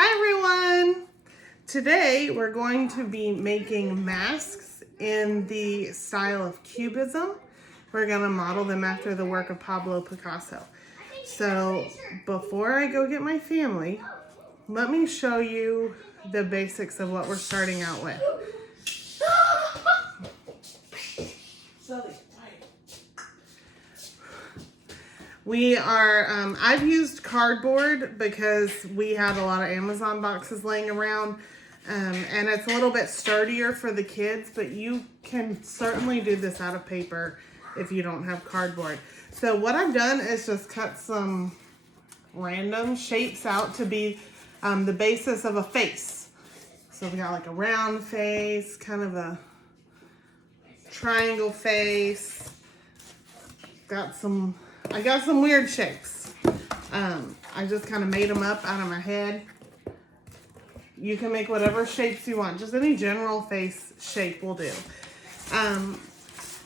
Hi everyone! Today we're going to be making masks in the style of Cubism. We're going to model them after the work of Pablo Picasso. So before I go get my family, let me show you the basics of what we're starting out with. I've used cardboard because we had a lot of Amazon boxes laying around, and it's a little bit sturdier for the kids, but you can certainly do this out of paper if you don't have cardboard. So what I've done is just cut some random shapes out to be the basis of a face. So we got like a round face, kind of a triangle face, I got some weird shapes. I just kind of made them up out of my head. You can make whatever shapes you want. Just any general face shape will do. And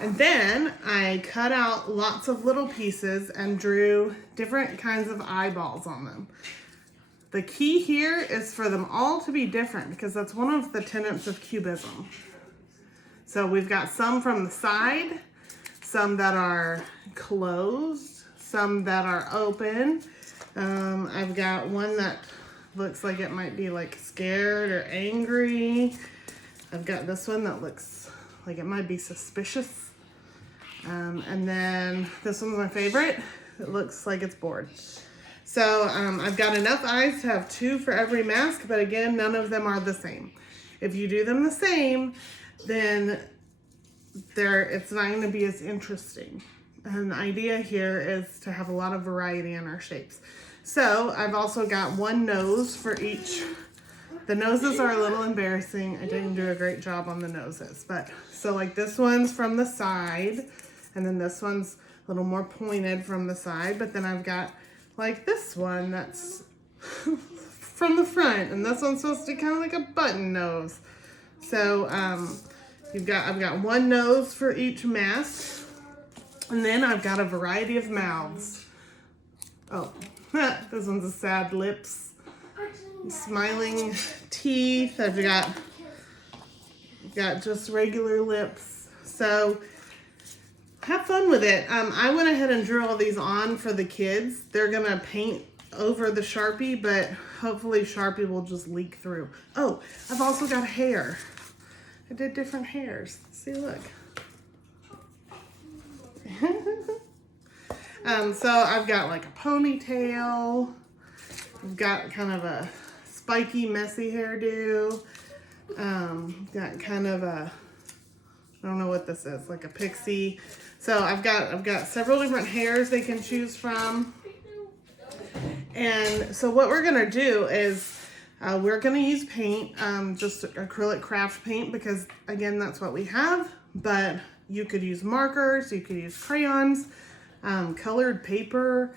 then I cut out lots of little pieces and drew different kinds of eyeballs on them. The key here is for them all to be different because that's one of the tenets of Cubism. So we've got some from the side, some that are closed, some that are open. I've got one that looks like it might be like scared or angry. I've got this one that looks like it might be suspicious. And then this one's my favorite. It looks like it's bored. So I've got enough eyes to have two for every mask, but again, none of them are the same. If you do them the same, then it's not going to be as interesting. And the idea here is to have a lot of variety in our shapes. So I've also got one nose for each. The noses are a little embarrassing. I didn't do a great job on the noses, but so like this one's from the side, and then this one's a little more pointed from the side, but then I've got like this one that's from the front, and this one's supposed to be kind of like a button nose. So I've got one nose for each mask, and then I've got a variety of mouths. Oh, this one's a sad lips, smiling teeth. I've got just regular lips. So have fun with it. I went ahead and drew all these on for the kids. They're gonna paint over the Sharpie, but hopefully Sharpie will just leak through. Oh, I've also got hair. I did different hairs. See, look. So I've got like a ponytail. I've got kind of a spiky, messy hairdo. Got kind of a, I don't know what this is, like a pixie. So I've got several different hairs they can choose from. And so what we're gonna do is we're gonna use paint, just acrylic craft paint, because again, that's what we have, but you could use markers, you could use crayons, colored paper.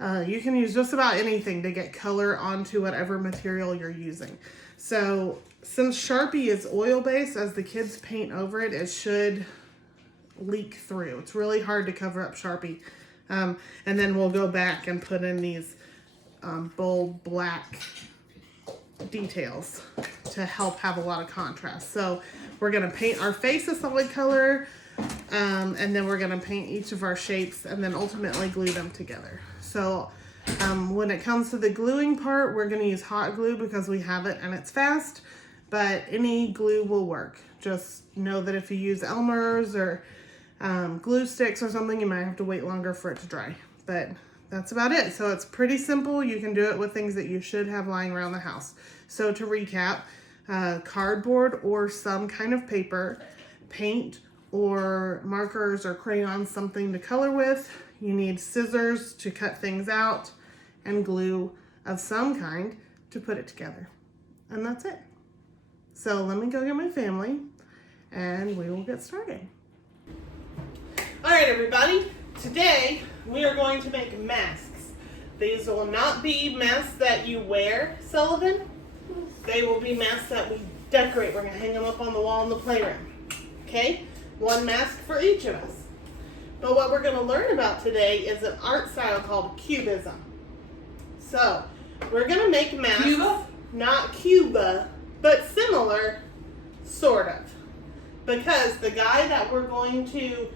You can use just about anything to get color onto whatever material you're using. So since Sharpie is oil-based, as the kids paint over it, it should leak through. It's really hard to cover up Sharpie. And then we'll go back and put in these bold black details to help have a lot of contrast. So we're gonna paint our face a solid color, and then we're gonna paint each of our shapes and then ultimately glue them together. So when it comes to the gluing part, we're gonna use hot glue because we have it and it's fast, but any glue will work. Just know that if you use Elmer's or glue sticks or something, you might have to wait longer for it to dry, but that's about it. So it's pretty simple. You can do it with things that you should have lying around the house. So to recap, cardboard or some kind of paper, paint or markers or crayons, something to color with. You need scissors to cut things out and glue of some kind to put it together. And that's it. So let me go get my family and we will get started. All right, everybody. Today, we are going to make masks. These will not be masks that you wear, Sullivan. They will be masks that we decorate. We're going to hang them up on the wall in the playroom. Okay? One mask for each of us. But what we're going to learn about today is an art style called Cubism. So, we're going to make masks. not Cuba, but similar, sort of. Because the guy that we're going to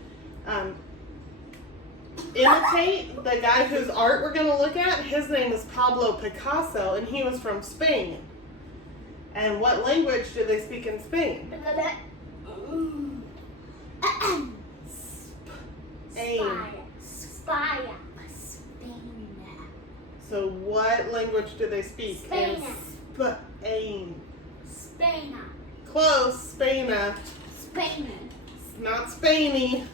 imitate, the guy whose art we're going to look at, his name is Pablo Picasso, and he was from Spain. And what language do they speak in Spain? Spain. So what language do they speak Spain. in Spain? Spain. Close, Spain. Spain. Not Spainy.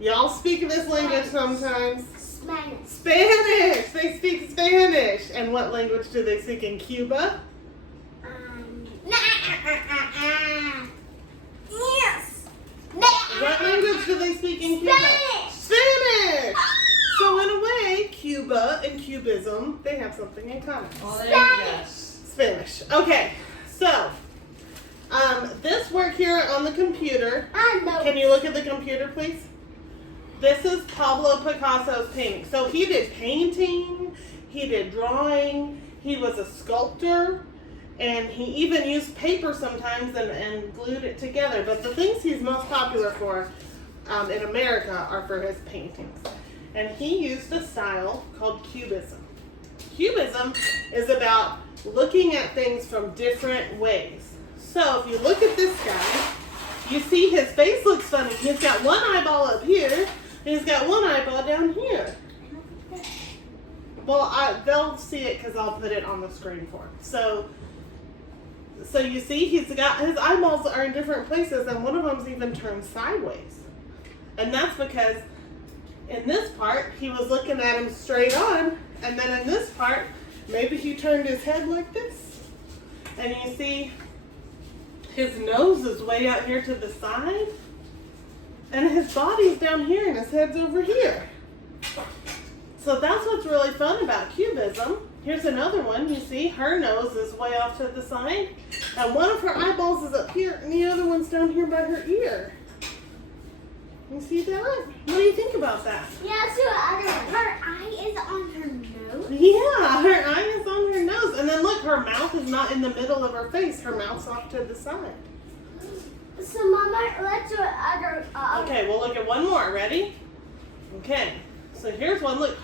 Y'all speak this language sometimes. Spanish. Spanish! They speak Spanish. And what language do they speak in Cuba? Yes. What language do they speak in Cuba? Spanish. Spanish! So in a way, Cuba and Cubism, they have something in common. Oh, there you go. Spanish. Okay, so this work here on the computer. Can you look at the computer, please? This is Pablo Picasso's painting. So he did painting, he did drawing, he was a sculptor, and he even used paper sometimes and glued it together. But the things he's most popular for in America are for his paintings. And he used a style called Cubism. Cubism is about looking at things from different ways. So if you look at this guy, you see his face looks funny. He's got one eyeball up here, and he's got one eyeball down here. Well, they'll see it because I'll put it on the screen for him. So you see he's got, his eyeballs are in different places, and one of them's even turned sideways. And that's because in this part, he was looking at him straight on, and then in this part, maybe he turned his head like this. And you see his nose is way out here to the side, and his body's down here, and his head's over here. So that's what's really fun about Cubism. Here's another one. You see her nose is way off to the side, and one of her eyeballs is up here, and the other one's down here by her ear. You see that? What do you think about that? Yeah, so her eye is on her nose. Yeah, her eye is on her nose. And then look, her mouth is not in the middle of her face. Her mouth's off to the side. So Mama, let's do other. Okay, we'll look at one more. Ready? Okay. So here's one. Look,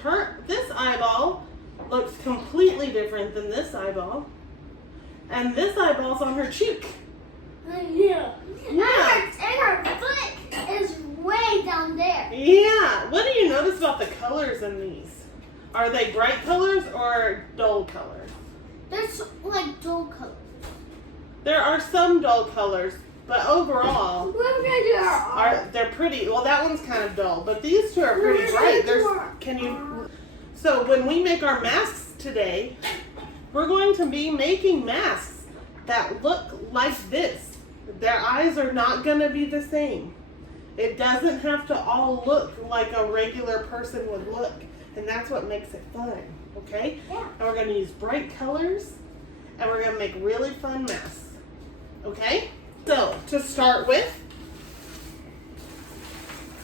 this eyeball looks completely different than this eyeball. And this eyeball's on her cheek. Yeah. Yeah. And her foot is way down there. Yeah. What do you notice about the colors in these? Are they bright colors or dull colors? There's like dull colors. There are some dull colors, but overall, We're gonna do our they're pretty. Well, that one's kind of dull, but these two are pretty bright. So when we make our masks today, we're going to be making masks that look like this. Their eyes are not going to be the same. It doesn't have to all look like a regular person would look, and that's what makes it fun, okay? Yeah. And we're going to use bright colors, and we're going to make really fun masks, okay? So, to start with,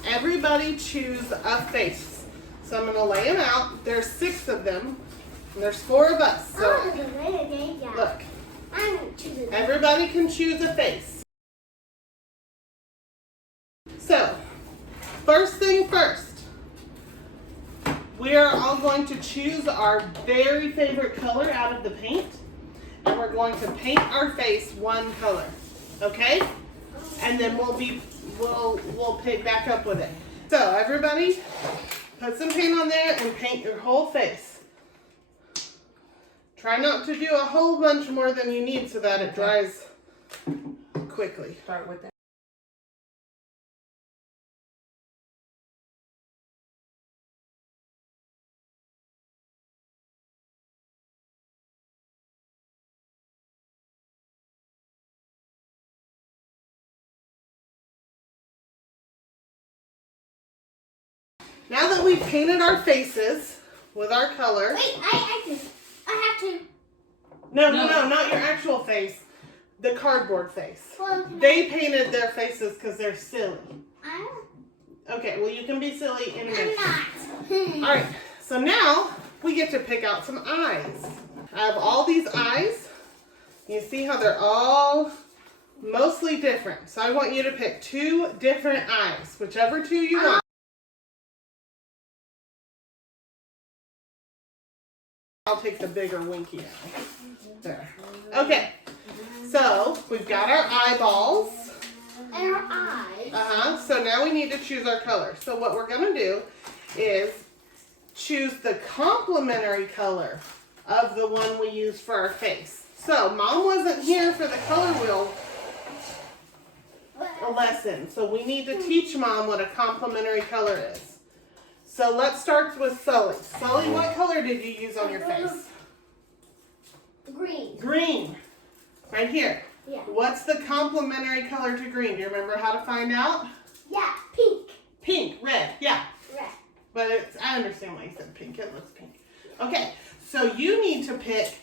everybody choose a face. So I'm going to lay them out. There's 6 of them, and there's 4 of us. So, look, everybody can choose a face. So, first thing first, we are all going to choose our very favorite color out of the paint, and we're going to paint our face one color, okay? And then we'll pick back up with it. So everybody, put some paint on there and paint your whole face. Try not to do a whole bunch more than you need so that it dries quickly. Start with that. Now that we've painted our faces with our color. Wait, I have to. No, not your actual face. The cardboard face. Well, They painted their faces because they're silly. I'm Okay, well you can be silly in a minute. not. Alright, so now we get to pick out some eyes. I have all these eyes. You see how they're all mostly different. So I want you to pick 2 different eyes, whichever 2 you want. I'll take the bigger winky now. There. Okay. So we've got our eyeballs. And our eyes. So now we need to choose our color. So what we're going to do is choose the complementary color of the one we use for our face. So Mom wasn't here for the color wheel lesson. So we need to teach Mom what a complementary color is. So let's start with Sully. Sully, what color did you use on your face? Green. Green. Right here. Yeah. What's the complementary color to green? Do you remember how to find out? Yeah, pink. Pink, red, yeah. Red. But I understand why you said pink. It looks pink. Okay, so you need to pick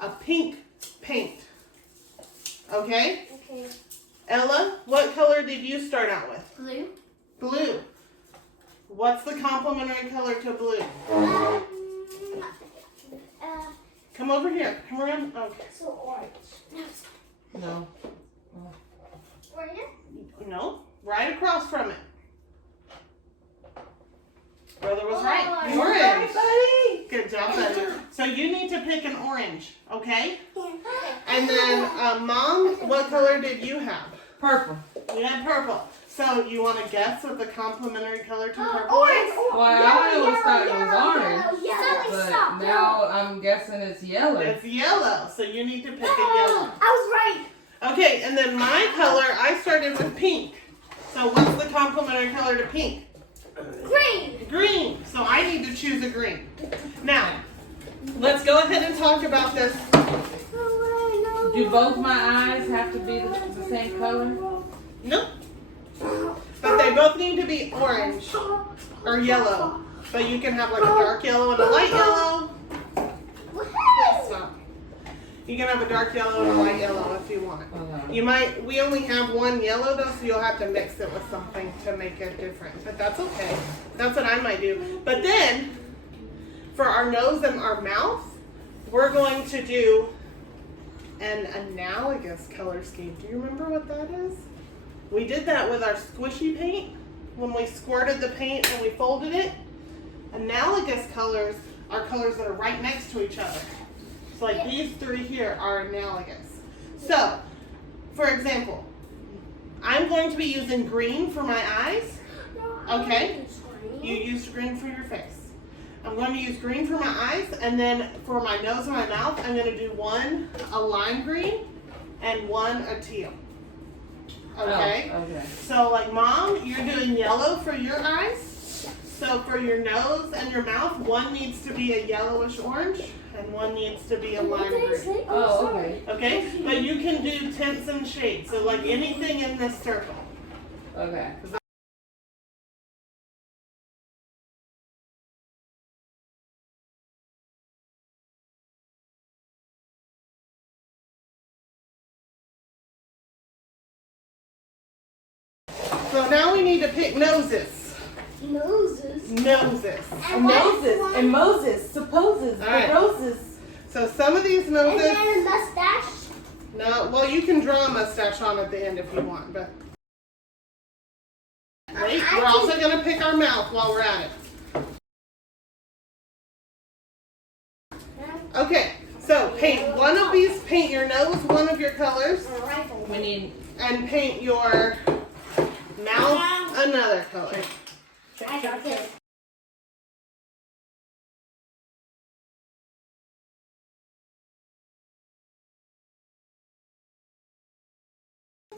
a pink paint. Okay? Okay. Ella, what color did you start out with? Blue. Blue. What's the complementary color to blue? Come over here. Come around. Okay. So orange. No. Right here? No. Right across from it. Brother was right. Orange. Buddy. Good job, buddy. So you need to pick an orange, okay? Okay. And then, Mom, what color did you have? Purple. You had purple. So you want to guess what the complementary color to purple Orange. is? Well, I always thought it was orange, Yellow. but now I'm guessing it's yellow. It's yellow. So you need to pick a yellow. I was right. Okay, and then my color, I started with pink. So what's the complementary color to pink? Green. Green. So I need to choose a green. Now, let's go ahead and talk about this. Do both my eyes have to be the same color? Nope. But they both need to be orange or yellow. But you can have like a dark yellow and a light yellow. Stop. You can have a dark yellow and a light yellow if you want. You might, we only have one yellow though, so you'll have to mix it with something to make it different. But that's okay. That's what I might do. But then, for our nose and our mouth, we're going to do an analogous color scheme. Do you remember what that is? We did that with our squishy paint when we squirted the paint and we folded it. Analogous colors are colors that are right next to each other. So like these 3 here are analogous. So, for example, I'm going to be using green for my eyes. Okay? You used green for your face. I'm going to use green for my eyes, and then for my nose and my mouth, I'm going to do one a lime green and one a teal. Okay? Oh, okay. So like Mom, you're doing yellow for your eyes. So for your nose and your mouth, one needs to be a yellowish orange and one needs to be a lime green. Oh, okay. Okay? But you can do tints and shades. So like anything in this circle. Okay. So now we need to pick noses. Noses. Noses. And Noses and Moses supposes All right. the roses. So some of these And noses. then a mustache. No, well you can draw a mustache on at the end if you want, but. Wait, we're also going to pick our mouth while we're at it. Okay, so paint one of these, paint your nose one of your colors, We need. and paint your mouth another color. I got this.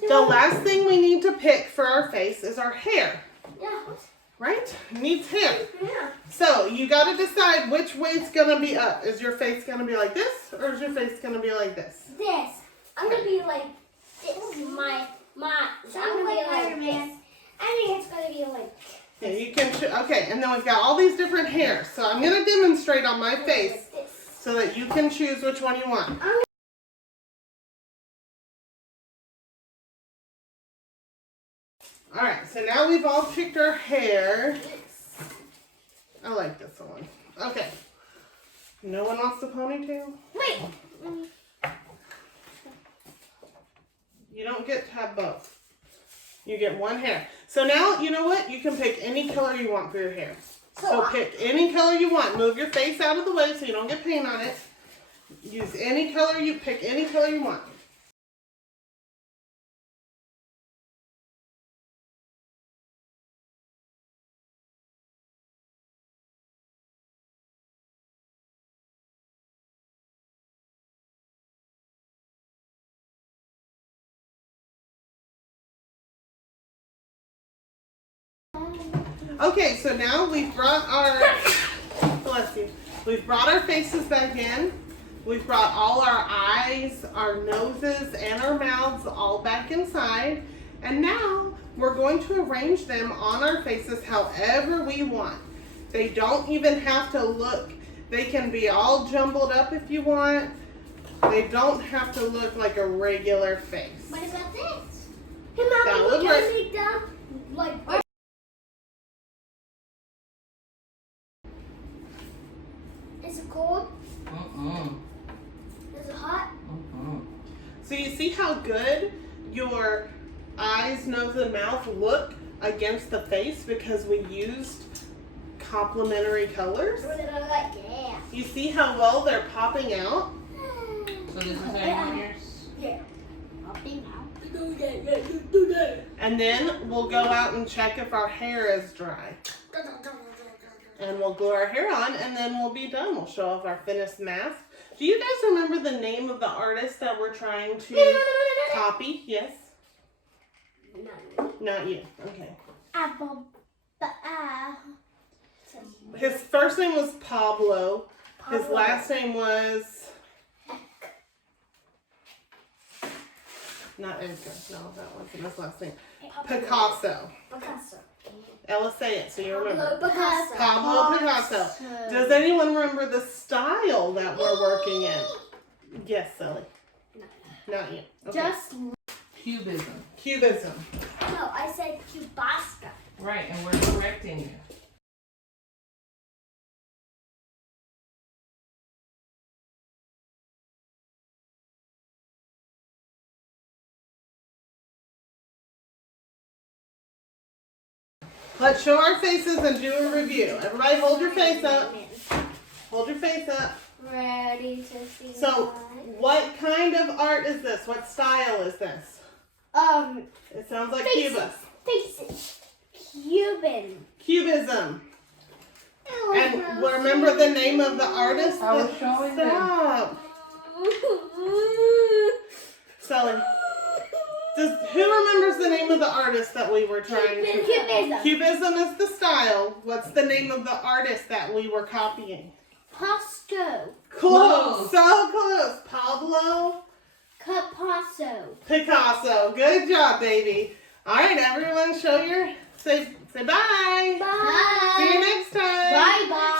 The last thing we need to pick for our face is our hair, Yeah. right? It needs hair. Yeah. So you got to decide which way it's going to be up. Is your face going to be like this, or is your face going to be like this? This. I'm gonna be like this. My. So I'm gonna be like this. I think it's gonna be like. Yeah, you can. Okay, and then we've got all these different hairs. So I'm going to demonstrate on my face This. so that you can choose which one you want. All right, so now we've all picked our hair. I like this one. Okay. No one wants the ponytail? Wait. You don't get to have both. You get one hair. So now, you know what? You can pick any color you want for your hair. So pick any color you want. Move your face out of the way so you don't get paint on it. Use any color pick any color you want. Okay, so now we've brought our, bless you, we've brought our faces back in. We've brought all our eyes, our noses, and our mouths all back inside. And now we're going to arrange them on our faces however we want. They don't even have to look, they can be all jumbled up if you want. They don't have to look like a regular face. What about this? Hey, Mommy, can we make like... Is it cold? Is it hot? So you see how good your eyes, nose, and mouth look against the face because we used complementary colors? Yeah. You see how well they're popping out? So this is how you want yours? Yeah. Popping out. And then we'll go out and check if our hair is dry. And we'll glue our hair on and then we'll be done. We'll show off our finished mask. Do you guys remember the name of the artist that we're trying to copy? Yes? Not you. Okay. Apple. His first name was Pablo. His last name was... Not Edgar. No, that wasn't his last name. Picasso. Picasso. Ella, say it so you remember. Picasso. Pablo Picasso. Does anyone remember the style that we're working in? Yes, Sally. Not you. Okay. Just Cubism. Cubism. no, I said Cubasca. Right, and we're correcting you. Let's show our faces and do a review. Everybody hold your face up. Hold your face up. Ready to see. So, what kind of art is this? What style is this? It sounds like faces. Cubist. Faces. Cuban. Cubism. And remember the name of the artist? I was showing them. Stop. Sally, who remembers the name of the artist that we were trying to... Cubism. Cubism is the style. What's the name of the artist that we were copying? Picasso. Close. So close. Pablo Picasso. Picasso. Good job, baby. All right, everyone, say bye. Bye. See you next time. Bye bye.